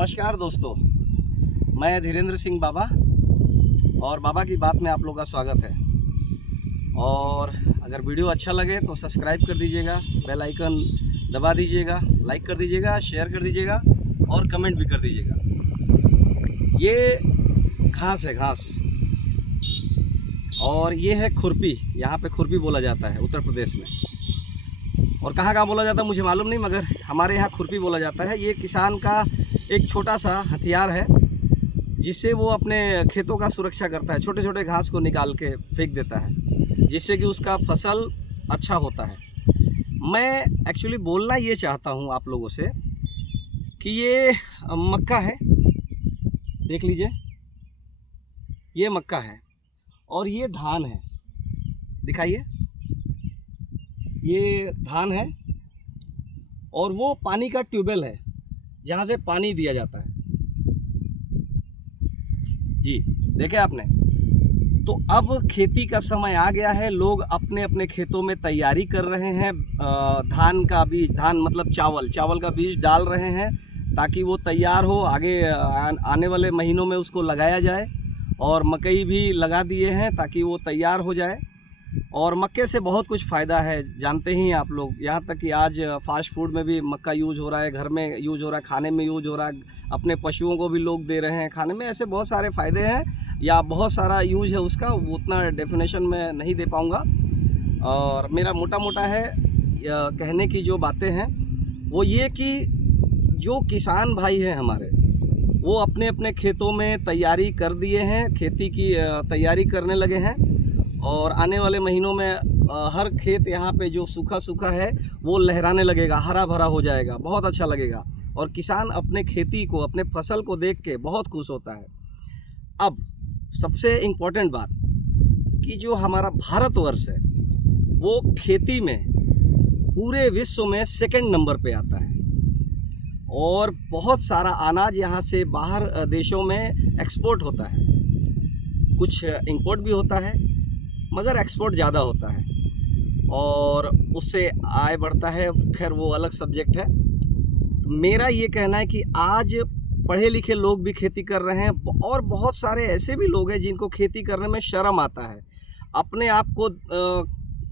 नमस्कार दोस्तों, मैं धीरेन्द्र सिंह बाबा और बाबा की बात में आप लोगों का स्वागत है। और अगर वीडियो अच्छा लगे तो सब्सक्राइब कर दीजिएगा, बेल आइकन दबा दीजिएगा, लाइक कर दीजिएगा, शेयर कर दीजिएगा और कमेंट भी कर दीजिएगा। ये घास है, घास, और ये है खुरपी। यहाँ पे खुरपी बोला जाता है उत्तर प्रदेश में, और कहाँ बोला जाता है मुझे मालूम नहीं, मगर हमारे यहाँ खुरपी बोला जाता है। ये किसान का एक छोटा सा हथियार है जिससे वो अपने खेतों का सुरक्षा करता है। छोटे छोटे घास को निकाल के फेंक देता है जिससे कि उसका फसल अच्छा होता है। मैं एक्चुअली बोलना ये चाहता हूँ आप लोगों से कि ये मक्का है, देख लीजिए, ये मक्का है और ये धान है, दिखाइए, ये धान है और वो पानी का ट्यूबवेल है जहाँ से पानी दिया जाता है। जी देखे आपने। तो अब खेती का समय आ गया है, लोग अपने अपने खेतों में तैयारी कर रहे हैं। धान का बीज, धान मतलब चावल का बीज डाल रहे हैं ताकि वो तैयार हो, आगे आने वाले महीनों में उसको लगाया जाए। और मकई भी लगा दिए हैं ताकि वो तैयार हो जाए। और मक्के से बहुत कुछ फ़ायदा है, जानते ही हैं आप लोग। यहाँ तक कि आज फास्ट फूड में भी मक्का यूज हो रहा है, घर में यूज हो रहा है, खाने में यूज हो रहा है, अपने पशुओं को भी लोग दे रहे हैं खाने में। ऐसे बहुत सारे फ़ायदे हैं या बहुत सारा यूज है उसका, वो उतना डेफिनेशन में नहीं दे पाऊँगा। और मेरा मोटा है कहने की जो बातें हैं वो ये कि जो किसान भाई हैं हमारे, वो अपने अपने खेतों में तैयारी कर दिए हैं, खेती की तैयारी करने लगे हैं। और आने वाले महीनों में हर खेत यहाँ पे जो सूखा है वो लहराने लगेगा, हरा भरा हो जाएगा, बहुत अच्छा लगेगा। और किसान अपने खेती को, अपने फसल को देख के बहुत खुश होता है। अब सबसे इम्पोर्टेंट बात कि जो हमारा भारतवर्ष है वो खेती में पूरे विश्व में सेकंड नंबर पे आता है। और बहुत सारा अनाज यहाँ से बाहर देशों में एक्सपोर्ट होता है, कुछ इंपोर्ट भी होता है मगर एक्सपोर्ट ज़्यादा होता है और उससे आय बढ़ता है। खैर वो अलग सब्जेक्ट है। तो मेरा ये कहना है कि आज पढ़े लिखे लोग भी खेती कर रहे हैं और बहुत सारे ऐसे भी लोग हैं जिनको खेती करने में शर्म आता है, अपने आप को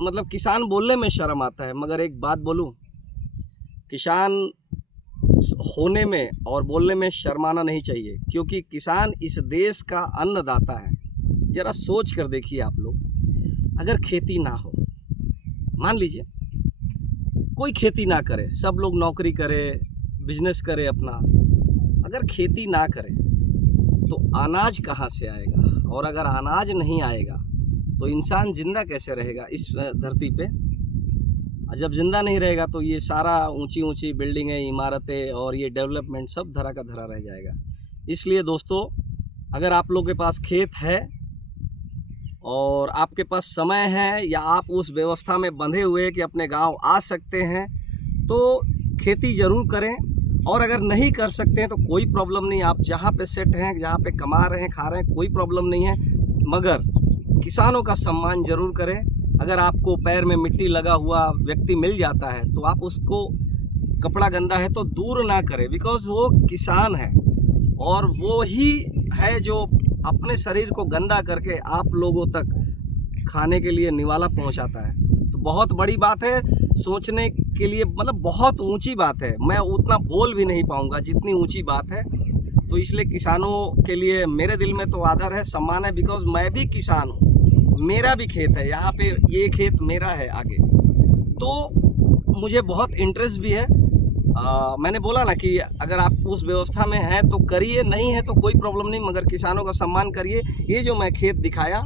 मतलब किसान बोलने में शर्म आता है। मगर एक बात बोलूं, किसान होने में और बोलने में शर्माना नहीं चाहिए, क्योंकि किसान इस देश का अन्नदाता है। ज़रा सोच कर देखिए आप लोग, अगर खेती ना हो, मान लीजिए कोई खेती ना करे, सब लोग नौकरी करे, बिजनेस करे अपना, अगर खेती ना करे तो अनाज कहाँ से आएगा? और अगर अनाज नहीं आएगा तो इंसान ज़िंदा कैसे रहेगा इस धरती पे? जब ज़िंदा नहीं रहेगा तो ये सारा ऊंची बिल्डिंगें, इमारतें और ये डेवलपमेंट सब धरा का धरा रह जाएगा। इसलिए दोस्तों, अगर आप लोगों के पास खेत है और आपके पास समय है या आप उस व्यवस्था में बंधे हुए कि अपने गांव आ सकते हैं, तो खेती ज़रूर करें। और अगर नहीं कर सकते हैं तो कोई प्रॉब्लम नहीं, आप जहां पे सेट हैं, जहां पे कमा रहे हैं, खा रहे हैं, कोई प्रॉब्लम नहीं है। मगर किसानों का सम्मान ज़रूर करें। अगर आपको पैर में मिट्टी लगा हुआ व्यक्ति मिल जाता है तो आप उसको, कपड़ा गंदा है तो दूर ना करें, बिकॉज वो किसान है और वो ही है जो अपने शरीर को गंदा करके आप लोगों तक खाने के लिए निवाला पहुंचाता है। तो बहुत बड़ी बात है, सोचने के लिए, मतलब बहुत ऊंची बात है। मैं उतना बोल भी नहीं पाऊंगा जितनी ऊंची बात है। तो इसलिए किसानों के लिए मेरे दिल में तो आदर है, सम्मान है, बिकॉज मैं भी किसान हूँ, मेरा भी खेत है यहाँ पे, ये खेत मेरा है आगे, तो मुझे बहुत इंटरेस्ट भी है। मैंने बोला ना कि अगर आप उस व्यवस्था में हैं तो करिए, नहीं है तो कोई प्रॉब्लम नहीं, मगर किसानों का सम्मान करिए। ये जो मैं खेत दिखाया,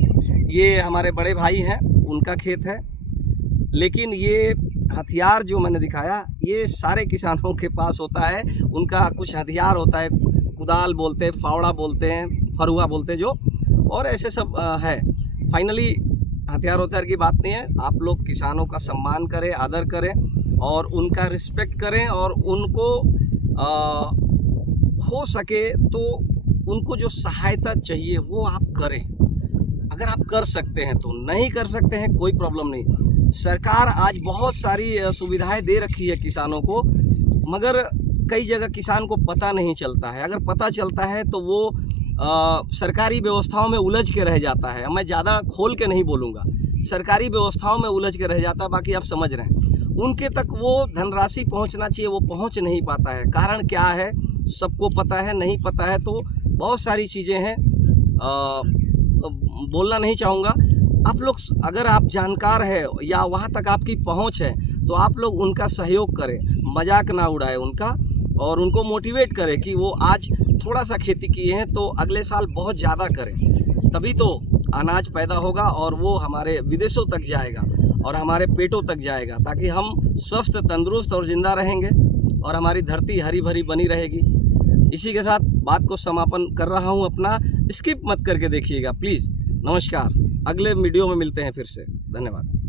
ये हमारे बड़े भाई हैं, उनका खेत है। लेकिन ये हथियार जो मैंने दिखाया, ये सारे किसानों के पास होता है। उनका कुछ हथियार होता है, कुदाल बोलते हैं, फावड़ा बोलते हैं, फरुआ बोलते हैं जो, और ऐसे सब है। फाइनली हथियार होथियार की बात नहीं है। आप लोग किसानों का सम्मान करें, आदर करें और उनका रिस्पेक्ट करें। और उनको हो सके तो उनको जो सहायता चाहिए वो आप करें, अगर आप कर सकते हैं तो। नहीं कर सकते हैं कोई प्रॉब्लम नहीं। सरकार आज बहुत सारी सुविधाएं दे रखी है किसानों को, मगर कई जगह किसान को पता नहीं चलता है। अगर पता चलता है तो वो सरकारी व्यवस्थाओं में उलझ के रह जाता है। मैं ज़्यादा खोल के नहीं बोलूँगा, सरकारी व्यवस्थाओं में उलझ के रह जाता है। बाकी आप समझ रहे हैं, उनके तक वो धनराशि पहुंचना चाहिए, वो पहुंच नहीं पाता है। कारण क्या है सबको पता है, नहीं पता है तो बहुत सारी चीज़ें हैं, बोलना नहीं चाहूँगा। आप लोग अगर आप जानकार है या वहाँ तक आपकी पहुँच है तो आप लोग उनका सहयोग करें, मजाक ना उड़ाएं उनका, और उनको मोटिवेट करें कि वो आज थोड़ा सा खेती किए हैं तो अगले साल बहुत ज़्यादा करें, तभी तो अनाज पैदा होगा और वो हमारे विदेशों तक जाएगा और हमारे पेटों तक जाएगा, ताकि हम स्वस्थ, तंदुरुस्त और ज़िंदा रहेंगे और हमारी धरती हरी भरी बनी रहेगी। इसी के साथ बात को समापन कर रहा हूँ अपना। स्किप मत करके देखिएगा प्लीज़। नमस्कार, अगले वीडियो में मिलते हैं फिर से। धन्यवाद।